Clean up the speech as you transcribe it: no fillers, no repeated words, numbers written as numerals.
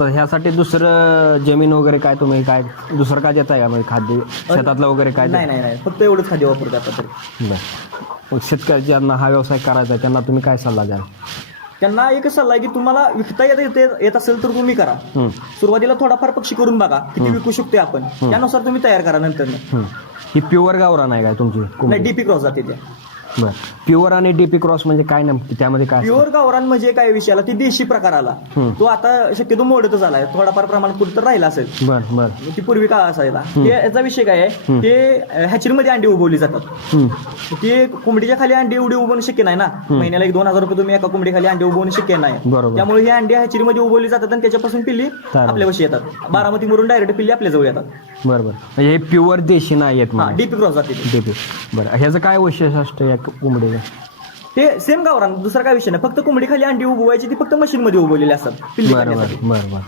तर ह्यासाठी दुसरं जमीन वगैरे काय तुम्ही काय दुसरं काय देताय का म्हणजे खाद्य शेतातलं वगैरे काय नाही नाही नाही, फक्त एवढंच खाद्य वापरतो आता तरी. बरं. मग शेतकऱ्यांना हा व्यवसाय करायचा आहे त्यांना तुम्ही काय सल्ला द्याल? त्यांना एकच सल्ला आहे की तुम्हाला विकता येत असेल तर तुम्ही करा. सुरुवातीला थोडाफार पक्षी करून बघा किती विकू शकते आपण, त्यानुसार तुम्ही तयार करा नंतर. ही प्युअर गावरान आहे काय तुमची? नाही, डीपी क्रॉस जाते त्या. बरं. प्युअर आणि डीपी क्रॉस म्हणजे काय नेमकी त्यामध्ये काय असतं? प्युअर गावरान म्हणजे काय विषयाला ती देशी प्रकार आला, तो आता शक्यतो मोडतच आलाय, थोडाफार प्रमाणात कुठं तर राहिला असेल. बरं बरं. ती पूर्वी काळ असायला. याचा विषय काय आहे, ते हॅचरीमध्ये अंडी उभवली जातात. ते कोंबडीच्या खाली अंडी एवढी उभवणं शक्य नाही ना. महिन्याला 1-2 हजार रुपये तुम्ही एका कोंबडी खाली अंडी उभवणं शक्य नाही. बरोबर. त्यामुळे ही अंडी हॅचरीमध्ये उभवली जातात आणि त्याच्यापासून पिल्ली आपल्यापाशी येतात. बारामतीवरून डायरेक्ट पिल्ली आपल्या जवळ येतात. बरं बरं. म्हणजे हे प्युअर देशी नाही आहेत हा, डीपी क्रॉस जाते ती. डीपी. बरं. ह्याचं काय वैशिष्ट्य असतं या कोंबडीचं? ते सेम गावरान, दुसरा काय विषय नाही. फक्त कोंबडी खाली अंडी उभवायची, ती फक्त मशीनमध्ये उभवलेली असतात पिल्ली बरं करण्यासाठी. बरं बरं बरं.